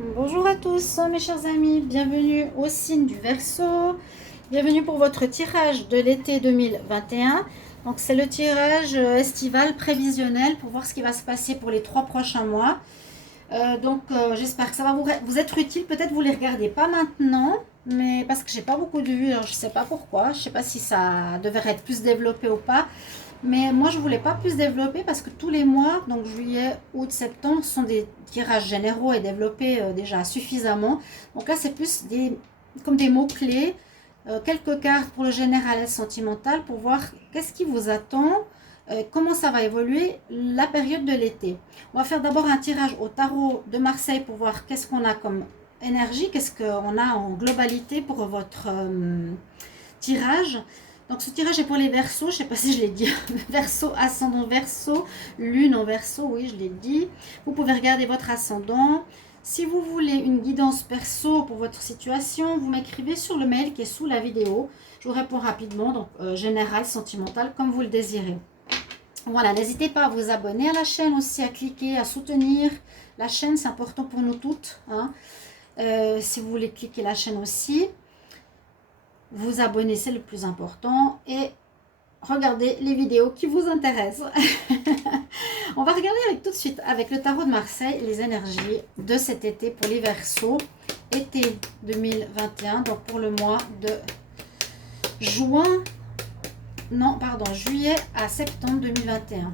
Bonjour à tous mes chers amis, bienvenue au signe du Verseau, bienvenue pour votre tirage de l'été 2021. Donc c'est le tirage estival prévisionnel pour voir ce qui va se passer pour les 3 prochains mois. J'espère que ça va vous être utile, peut-être vous ne les regardez pas maintenant, mais parce que j'ai pas beaucoup de vues, alors je sais pas pourquoi, je sais pas si ça devrait être plus développé ou pas. Mais moi, je voulais pas plus développer parce que tous les mois, donc juillet, août, septembre, sont des tirages généraux et développés déjà suffisamment. Donc là, c'est plus comme des mots-clés, quelques cartes pour le général et le sentimental pour voir qu'est-ce qui vous attend, comment ça va évoluer la période de l'été. On va faire d'abord un tirage au tarot de Marseille pour voir qu'est-ce qu'on a comme énergie, qu'est-ce qu'on a en globalité pour votre tirage. Donc ce tirage est pour les Verseaux, je ne sais pas si je l'ai dit, Verseau, ascendant Verseau, lune en Verseau, oui je l'ai dit. Vous pouvez regarder votre ascendant. Si vous voulez une guidance perso pour votre situation, vous m'écrivez sur le mail qui est sous la vidéo. Je vous réponds rapidement, donc général, sentimental, comme vous le désirez. Voilà, n'hésitez pas à vous abonner à la chaîne aussi, à cliquer, à soutenir la chaîne, c'est important pour nous toutes. Hein. Si vous voulez cliquer la chaîne aussi. Vous abonner, c'est le plus important, et regardez les vidéos qui vous intéressent. On va regarder tout de suite avec le tarot de Marseille les énergies de cet été pour les Verseaux, été 2021, donc pour le mois de juillet à septembre 2021.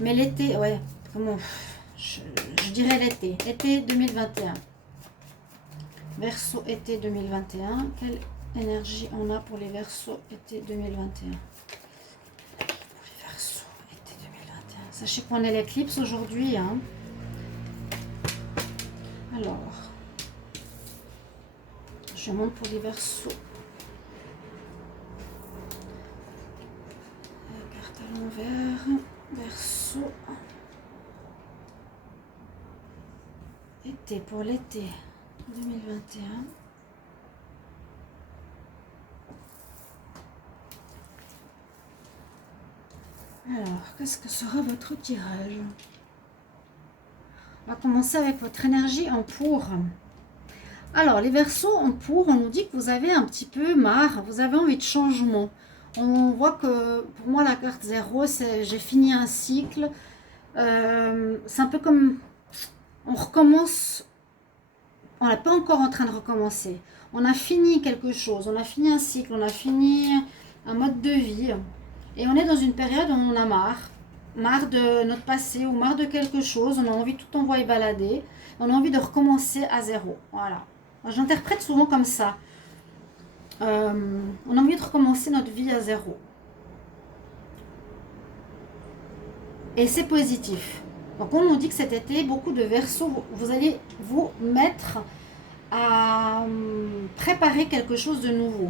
Mais l'été, ouais, comment je dirais été 2021. Verseau été 2021, quelle énergie on a pour les Verseaux été 2021. Pour les Verseaux été 2021. Sachez qu'on est l'éclipse aujourd'hui. Hein. Alors, je monte pour les Verseaux. La carte à l'envers. Verseau. Été pour l'été 2021. Alors, qu'est-ce que sera votre tirage? On va commencer avec votre énergie en pour. Alors, les Verseaux en pour, on nous dit que vous avez un petit peu marre, vous avez envie de changement. On voit que, pour moi, la carte 0, c'est j'ai fini un cycle. C'est un peu comme, on recommence, on n'est pas encore en train de recommencer. On a fini quelque chose, on a fini un cycle, on a fini un mode de vie. Et on est dans une période où on a marre de notre passé ou marre de quelque chose, on a envie de tout envoyer balader, on a envie de recommencer à zéro. Voilà. J'interprète souvent comme ça. On a envie de recommencer notre vie à zéro. Et c'est positif. Donc on nous dit que cet été, beaucoup de Verseaux, vous allez vous mettre à préparer quelque chose de nouveau.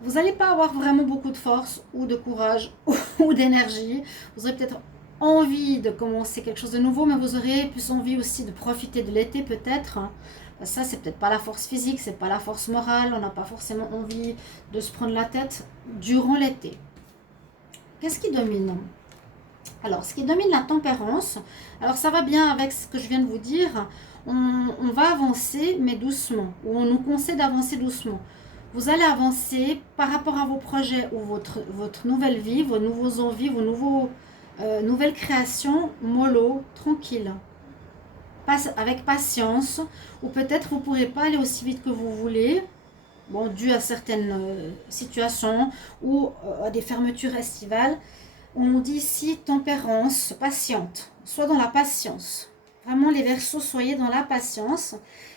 Vous n'allez pas avoir vraiment beaucoup de force ou de courage ou d'énergie. Vous aurez peut-être envie de commencer quelque chose de nouveau, mais vous aurez plus envie aussi de profiter de l'été peut-être. Ça, c'est peut-être pas la force physique, c'est pas la force morale. On n'a pas forcément envie de se prendre la tête durant l'été. Qu'est-ce qui domine? Alors, ce qui domine la tempérance, alors ça va bien avec ce que je viens de vous dire. On va avancer, mais doucement. Ou on nous conseille d'avancer doucement. Vous allez avancer par rapport à vos projets ou votre nouvelle vie, vos nouveaux envies, vos nouvelles créations, mollo, tranquille, avec patience, ou peut-être vous ne pourrez pas aller aussi vite que vous voulez, bon, dû à certaines situations ou à des fermetures estivales. On dit ici tempérance, patiente, soit dans la patience. Vraiment les Verseaux, soyez dans la patience.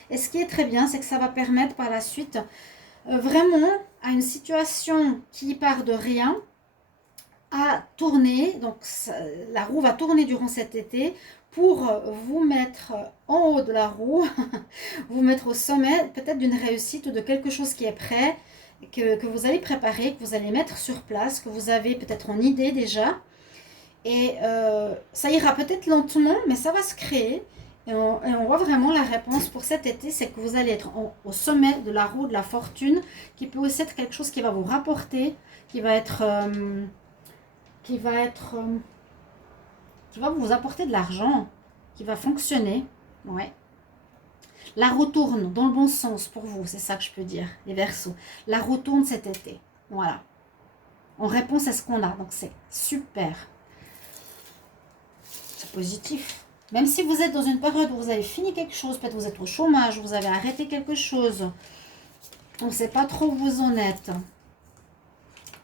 Et ce qui est très bien, c'est que ça va permettre par la suite vraiment à une situation qui part de rien à tourner. Donc la roue va tourner durant cet été pour vous mettre en haut de la roue, vous mettre au sommet peut-être d'une réussite ou de quelque chose qui est prêt, que vous allez préparer, que vous allez mettre sur place, que vous avez peut-être en idée déjà. Et ça ira peut-être lentement, mais ça va se créer. Et on voit vraiment la réponse pour cet été, c'est que vous allez être au sommet de la roue de la fortune, qui peut aussi être quelque chose qui va vous rapporter, qui va vous apporter de l'argent, qui va fonctionner. Ouais. La roue tourne dans le bon sens pour vous, c'est ça que je peux dire, les Verseaux. La roue tourne cet été, voilà. En réponse à ce qu'on a, donc c'est super. C'est positif. Même si vous êtes dans une période où vous avez fini quelque chose, peut-être vous êtes au chômage, vous avez arrêté quelque chose, on ne sait pas trop où vous en êtes.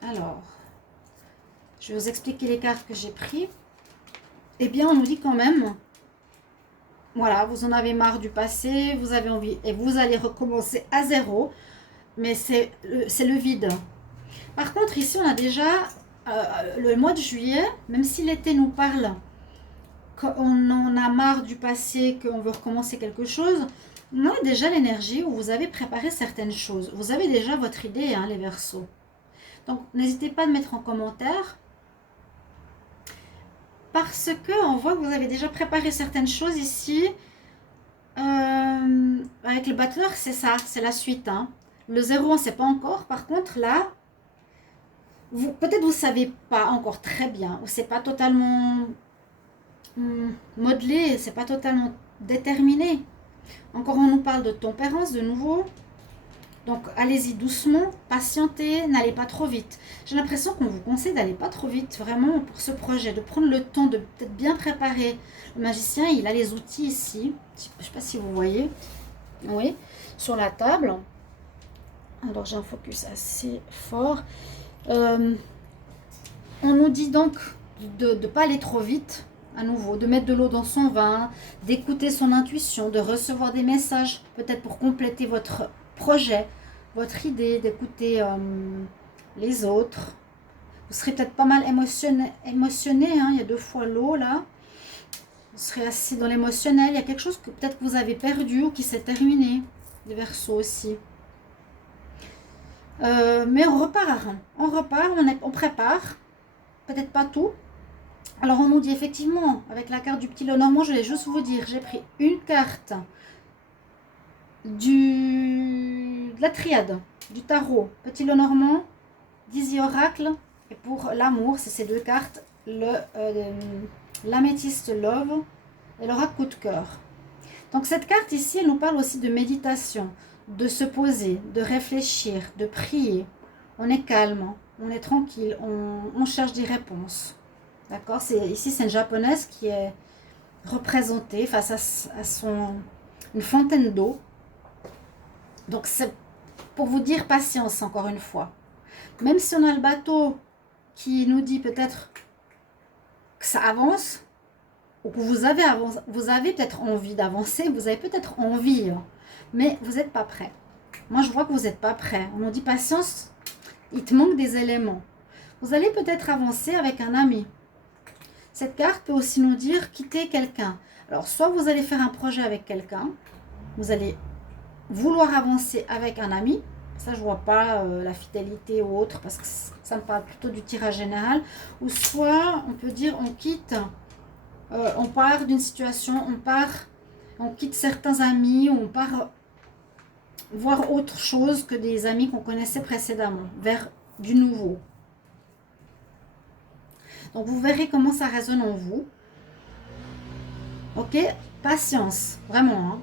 Alors, je vais vous expliquer les cartes que j'ai prises. Eh bien, on nous dit quand même, voilà, vous en avez marre du passé, vous avez envie, et vous allez recommencer à zéro, mais c'est le vide. Par contre, ici, on a déjà le mois de juillet, même si l'été nous parle qu'on en a marre du passé, qu'on veut recommencer quelque chose, on a déjà l'énergie où vous avez préparé certaines choses. Vous avez déjà votre idée, hein, les Verseaux. Donc, n'hésitez pas à mettre en commentaire. Parce que on voit que vous avez déjà préparé certaines choses ici. Avec le battleur, c'est ça, c'est la suite. Hein. Le 0, on ne sait pas encore. Par contre, là, peut-être vous ne savez pas encore très bien. Ou c'est pas totalement modelé, c'est pas totalement déterminé. Encore, on nous parle de tempérance de nouveau. Donc, allez-y doucement, patientez, n'allez pas trop vite. J'ai l'impression qu'on vous conseille d'aller pas trop vite, vraiment, pour ce projet, de prendre le temps de peut-être bien préparer. Le magicien, il a les outils ici. Je ne sais pas si vous voyez. Oui, sur la table. Alors, j'ai un focus assez fort. On nous dit donc de ne pas aller trop vite, à nouveau, de mettre de l'eau dans son vin, d'écouter son intuition, de recevoir des messages, peut-être pour compléter votre projet, votre idée, d'écouter les autres. Vous serez peut-être pas mal émotionné, hein, il y a 2 fois l'eau là. Vous serez assis dans l'émotionnel, il y a quelque chose que peut-être que vous avez perdu ou qui s'est terminé. Les Verseaux aussi. Mais on repart, on prépare, peut-être pas tout. Alors on nous dit effectivement, avec la carte du petit Lenormand, je vais juste vous dire, j'ai pris une carte de la triade, du tarot, petit Lenormand, Dizzy Oracle, et pour l'amour, c'est ces 2 cartes, l'améthyste Love et l'oracle coup de cœur. Donc cette carte ici, elle nous parle aussi de méditation, de se poser, de réfléchir, de prier. On est calme, on est tranquille, on cherche des réponses. D'accord? Ici, c'est une japonaise qui est représentée face à une fontaine d'eau. Donc, c'est pour vous dire patience, encore une fois. Même si on a le bateau qui nous dit peut-être que ça avance, ou que vous avez peut-être envie d'avancer, vous avez peut-être envie, mais vous n'êtes pas prêt. Moi, je vois que vous n'êtes pas prêt. On nous dit patience, il te manque des éléments. Vous allez peut-être avancer avec un ami. Cette carte peut aussi nous dire quitter quelqu'un. Alors, soit vous allez faire un projet avec quelqu'un, vous allez vouloir avancer avec un ami. Ça, je ne vois pas la fidélité ou autre, parce que ça me parle plutôt du tirage général. Ou soit, on peut dire, on quitte, on part d'une situation, on quitte certains amis, on part voir autre chose que des amis qu'on connaissait précédemment, vers du nouveau. Donc, vous verrez comment ça résonne en vous. Ok, patience, vraiment. Hein.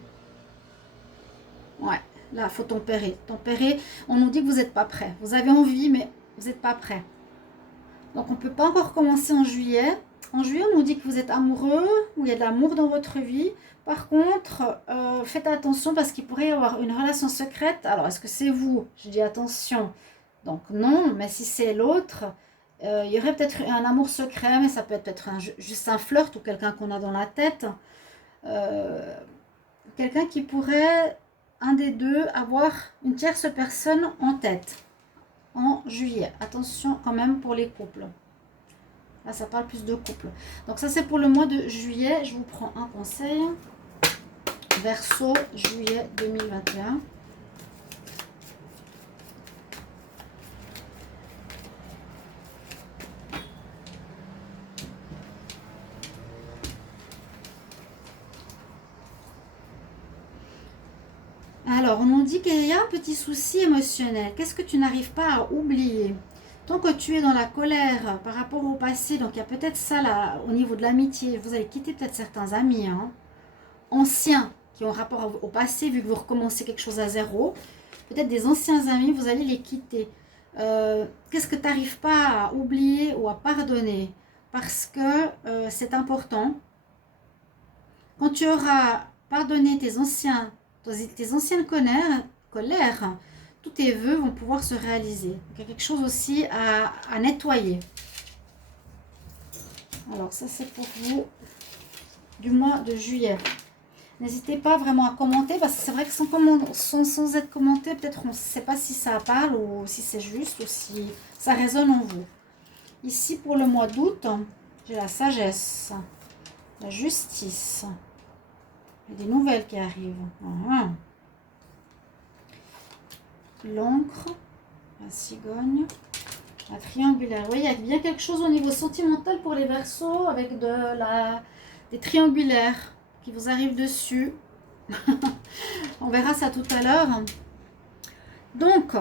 Ouais, là, il faut tempérer. Tempérer, on nous dit que vous n'êtes pas prêt. Vous avez envie, mais vous n'êtes pas prêt. Donc, on ne peut pas encore commencer en juillet. En juillet, on nous dit que vous êtes amoureux, ou il y a de l'amour dans votre vie. Par contre, faites attention parce qu'il pourrait y avoir une relation secrète. Alors, est-ce que c'est vous? Je dis attention. Donc, non, mais si c'est l'autre, il y aurait peut-être un amour secret, mais ça peut être juste un flirt ou quelqu'un qu'on a dans la tête. Quelqu'un qui pourrait, un des deux, avoir une tierce personne en tête en juillet. Attention quand même pour les couples. Là, ça parle plus de couples. Donc ça, c'est pour le mois de juillet. Je vous prends un conseil. Verseau, juillet 2021. Alors, on nous dit qu'il y a un petit souci émotionnel. Qu'est-ce que tu n'arrives pas à oublier? Tant que tu es dans la colère par rapport au passé, donc il y a peut-être ça là, au niveau de l'amitié. Vous allez quitter peut-être certains amis, hein, anciens. qui ont rapport au passé, vu que vous recommencez quelque chose à zéro. Peut-être des anciens amis, vous allez les quitter. Qu'est-ce que tu n'arrives pas à oublier ou à pardonner? Parce que c'est important. Quand tu auras pardonné tes anciennes colères, tous tes vœux vont pouvoir se réaliser. Donc, il y a quelque chose aussi à nettoyer. Alors ça c'est pour vous du mois de juillet. N'hésitez pas vraiment à commenter, parce que c'est vrai que sans être commenté, peut-être on ne sait pas si ça parle ou si c'est juste ou si ça résonne en vous. Ici pour le mois d'août, j'ai la sagesse, la justice, il y a des nouvelles qui arrivent. L'encre, la cigogne, la triangulaire. Oui, il y a bien quelque chose au niveau sentimental pour les Verseaux avec des triangulaires qui vous arrivent dessus. On verra ça tout à l'heure. Donc,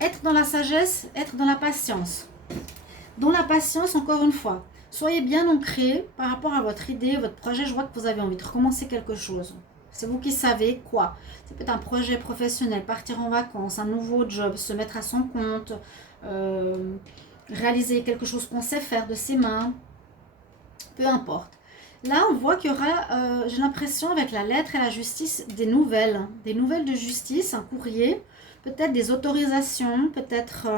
être dans la sagesse, être dans la patience. Dans la patience, encore une fois, soyez bien ancré par rapport à votre idée, votre projet. Je vois que vous avez envie de recommencer quelque chose. C'est vous qui savez quoi. Ça peut être un projet professionnel, partir en vacances, un nouveau job, se mettre à son compte, réaliser quelque chose qu'on sait faire de ses mains, peu importe. Là, on voit qu'il y aura, j'ai l'impression, avec la lettre et la justice, des nouvelles de justice, un courrier, peut-être des autorisations, peut-être,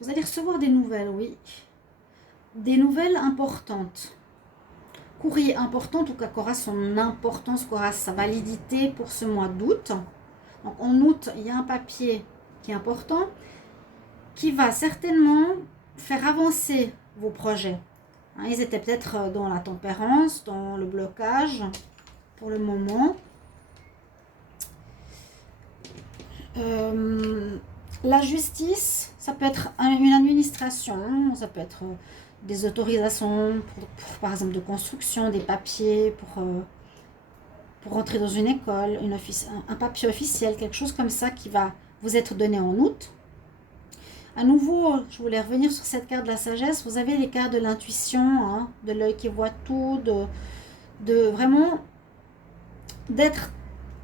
vous allez recevoir des nouvelles, oui, des nouvelles importantes. Courrier important, en tout cas, qui aura son importance, qui aura sa validité pour ce mois d'août. Donc, en août, il y a un papier qui est important, qui va certainement faire avancer vos projets. Ils étaient peut-être dans la tempérance, dans le blocage pour le moment. La justice, ça peut être une administration, ça peut être des autorisations pour, par exemple, de construction, des papiers pour rentrer dans une école, un papier officiel, quelque chose comme ça qui va vous être donné en août. À nouveau, je voulais revenir sur cette carte de la sagesse. Vous avez les cartes de l'intuition, de l'œil qui voit tout, de vraiment d'être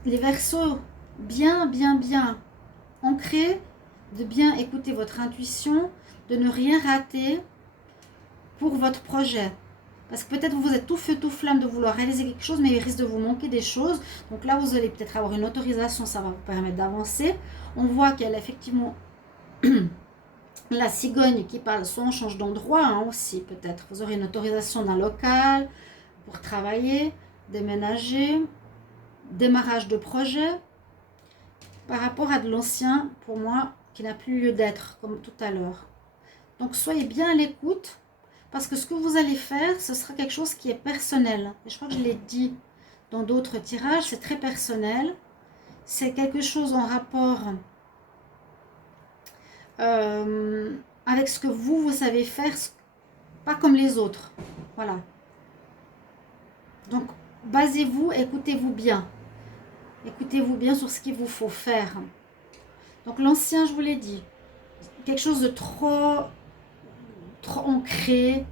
les Verseaux bien ancrés, de bien écouter votre intuition, de ne rien rater pour votre projet. Parce que peut-être vous êtes tout feu, tout flamme de vouloir réaliser quelque chose, mais il risque de vous manquer des choses. Donc là, vous allez peut-être avoir une autorisation, ça va vous permettre d'avancer. On voit qu'elle a effectivement la cigogne qui parle, soit on change d'endroit aussi peut-être. Vous aurez une autorisation d'un local pour travailler, déménager, démarrage de projet. Par rapport à de l'ancien, pour moi, qui n'a plus lieu d'être, comme tout à l'heure. Donc soyez bien à l'écoute, parce que ce que vous allez faire, ce sera quelque chose qui est personnel. Et je crois que je l'ai dit dans d'autres tirages, c'est très personnel. C'est quelque chose en rapport avec ce que vous savez faire, pas comme les autres. Voilà. Donc, basez-vous, écoutez-vous bien. Écoutez-vous bien sur ce qu'il vous faut faire. Donc, l'ancien, je vous l'ai dit, quelque chose de trop ancré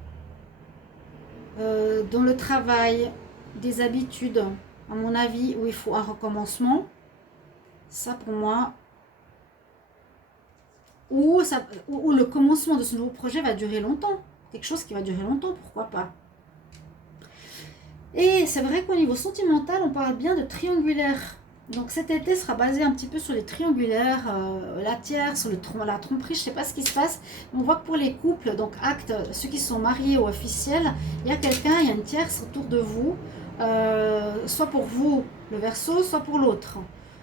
dans le travail, des habitudes, à mon avis, où il faut un recommencement. Ça, pour moi, ou le commencement de ce nouveau projet va durer longtemps. Quelque chose qui va durer longtemps, pourquoi pas. Et c'est vrai qu'au niveau sentimental, on parle bien de triangulaire. Donc cet été sera basé un petit peu sur les triangulaires, la tierce, la tromperie, je ne sais pas ce qui se passe. Mais on voit que pour les couples, donc actes, ceux qui sont mariés ou officiels, il y a quelqu'un, il y a une tierce autour de vous, soit pour vous, le Verseau, soit pour l'autre.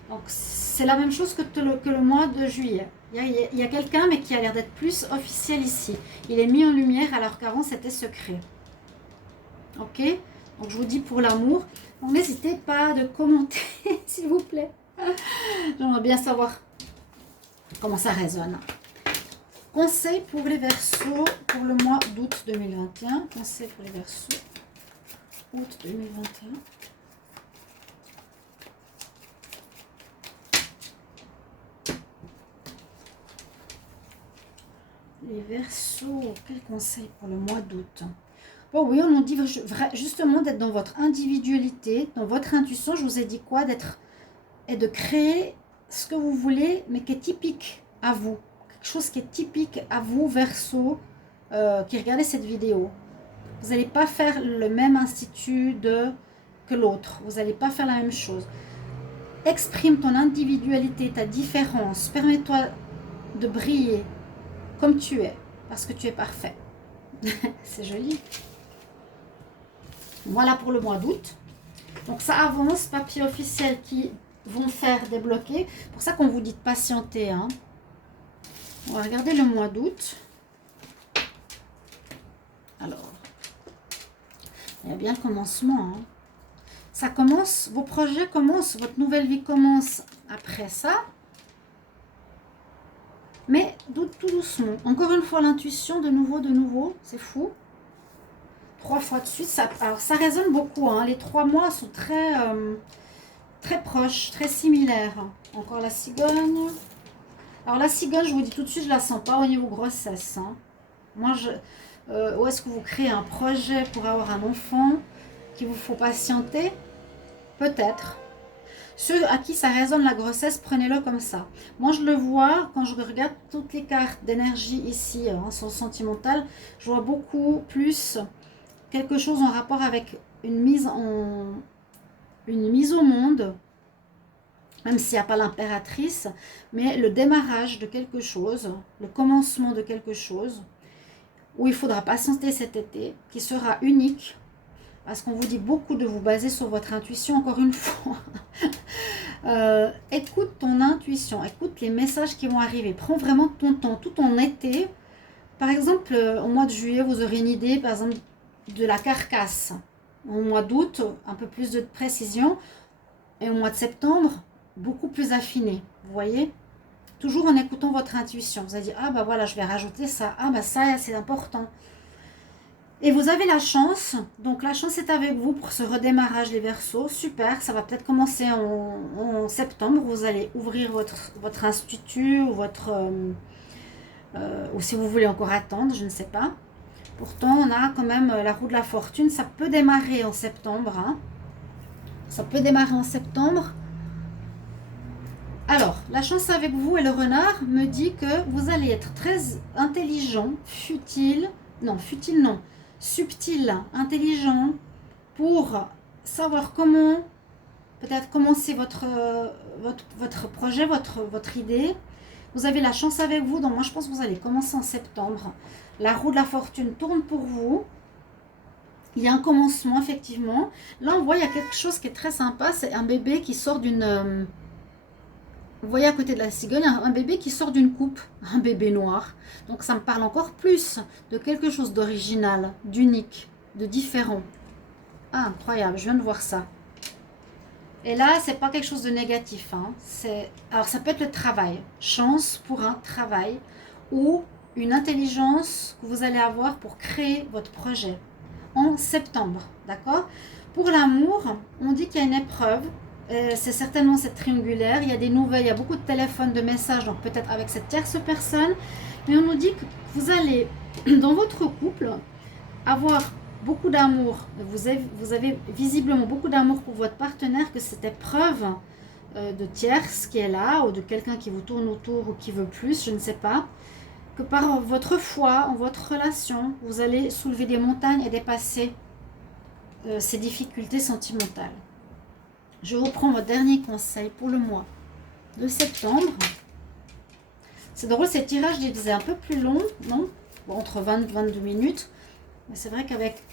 Donc c'est la même chose que le mois de juillet. Il y a quelqu'un, mais qui a l'air d'être plus officiel ici. Il est mis en lumière alors qu'avant c'était secret. Ok ? Donc je vous dis pour l'amour. Donc n'hésitez pas de commenter, s'il vous plaît. J'aimerais bien savoir comment ça résonne. Conseil pour les Verseaux pour le mois d'août 2021. Conseil pour les Verseaux août 2021. Les Verseaux, quel conseil pour le mois d'août? Bon, oui, on nous dit justement d'être dans votre individualité, dans votre intuition. Je vous ai dit quoi? D'être et de créer ce que vous voulez, mais qui est typique à vous. Quelque chose qui est typique à vous, Verseau, qui regardez cette vidéo. Vous n'allez pas faire le même institut que l'autre. Vous n'allez pas faire la même chose. Exprime ton individualité, ta différence. Permets-toi de briller comme tu es, parce que tu es parfait. C'est joli. Voilà pour le mois d'août. Donc ça avance, papier officiel qui vont faire débloquer. C'est pour ça qu'on vous dit de patienter. Hein. On va regarder le mois d'août. Alors, il y a bien le commencement. Hein. Ça commence, vos projets commencent, votre nouvelle vie commence après ça. Mais tout doucement. Encore une fois, l'intuition, de nouveau, c'est fou. 3 fois de suite, alors ça résonne beaucoup. Hein. Les 3 mois sont très proches, très similaires. Encore la cigogne. Alors la cigogne, je vous dis tout de suite, je la sens pas au niveau grossesse. Hein. Moi, où est-ce que vous créez un projet pour avoir un enfant, qu'il vous faut patienter? Peut-être. Ceux à qui ça résonne la grossesse, prenez-le comme ça. Moi, je le vois quand je regarde toutes les cartes d'énergie ici, hein, sont sentimentales. Je vois beaucoup plus quelque chose en rapport avec une mise au monde, même s'il n'y a pas l'impératrice, mais le démarrage de quelque chose, le commencement de quelque chose, où il faudra patienter cet été, qui sera unique, parce qu'on vous dit beaucoup de vous baser sur votre intuition, encore une fois. Écoute ton intuition, écoute les messages qui vont arriver, prends vraiment ton temps, tout ton été. Par exemple, au mois de juillet, vous aurez une idée, par exemple, de la carcasse. Au mois d'août, un peu plus de précision. Et au mois de septembre, beaucoup plus affiné. Vous voyez? Toujours en écoutant votre intuition. Vous allez dire, ah bah voilà, je vais rajouter ça. Ah bah ça, c'est important. Et vous avez la chance, donc la chance est avec vous pour ce redémarrage les Verseaux. Super, ça va peut-être commencer en septembre. Vous allez ouvrir votre institut ou ou si vous voulez encore attendre, je ne sais pas. Pourtant, on a quand même la roue de la fortune. Ça peut démarrer en septembre. Hein. Ça peut démarrer en septembre. Alors, la chance avec vous et le renard me dit que vous allez être très intelligent, subtil, intelligent, pour savoir comment peut-être commencer votre projet, votre idée. Vous avez la chance avec vous, donc moi je pense que vous allez commencer en septembre. La roue de la fortune tourne pour vous. Il y a un commencement, effectivement. Là, on voit, il y a quelque chose qui est très sympa. C'est un bébé qui sort d'une... Vous voyez à côté de la cigogne, un bébé qui sort d'une coupe. Un bébé noir. Donc, ça me parle encore plus de quelque chose d'original, d'unique, de différent. Ah, incroyable, je viens de voir ça. Et là, c'est pas quelque chose de négatif. Hein. Alors, ça peut être le travail. Chance pour un travail ou une intelligence que vous allez avoir pour créer votre projet en septembre, d'accord? Pour l'amour, on dit qu'il y a une épreuve, c'est certainement cette triangulaire, il y a des nouvelles, il y a beaucoup de téléphones, de messages, donc peut-être avec cette tierce personne, mais on nous dit que vous allez, dans votre couple, avoir beaucoup d'amour, vous avez visiblement beaucoup d'amour pour votre partenaire, que cette épreuve de tierce qui est là, ou de quelqu'un qui vous tourne autour ou qui veut plus, je ne sais pas, que par votre foi, en votre relation, vous allez soulever des montagnes et dépasser ces difficultés sentimentales. Je reprends votre dernier conseil pour le mois de septembre. C'est drôle, ces tirages, je les faisais un peu plus longs, non? Bon, entre 20 et 22 minutes. Mais c'est vrai qu'avec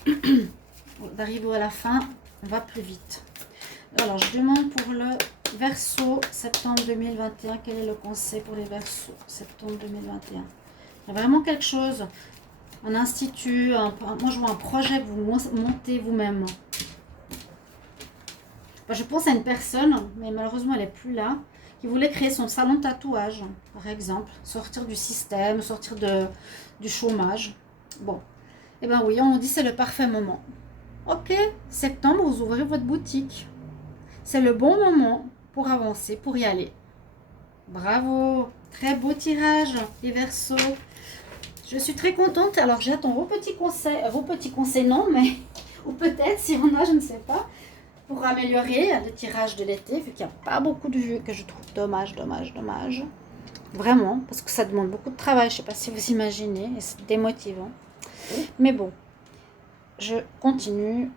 d'arriver à la fin, on va plus vite. Alors, je demande pour le Verseau, septembre 2021, quel est le conseil pour les Verseaux, septembre 2021? Il y a vraiment quelque chose, un institut, moi je vois un projet que vous montez vous-même. Je pense à une personne, mais malheureusement elle n'est plus là, qui voulait créer son salon de tatouage, par exemple, sortir du système, sortir du chômage. Bon, et bien oui, on dit c'est le parfait moment. Ok, septembre, vous ouvrez votre boutique. C'est le bon moment pour avancer, pour y aller. Bravo, très beau tirage, les Verseaux. Je suis très contente. Alors, j'attends vos petits conseils non, mais ou peut-être, si on a, je ne sais pas, pour améliorer le tirage de l'été, vu qu'il n'y a pas beaucoup de vues, que je trouve dommage, dommage, dommage. Vraiment, parce que ça demande beaucoup de travail, je ne sais pas si vous imaginez, et c'est démotivant. Mais bon, je continue.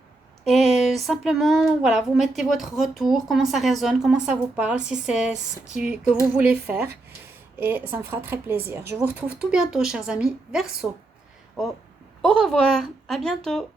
Et simplement, voilà, vous mettez votre retour, comment ça résonne, comment ça vous parle, si c'est que vous voulez faire. Et ça me fera très plaisir. Je vous retrouve tout bientôt, chers amis Verseau. Au revoir, à bientôt.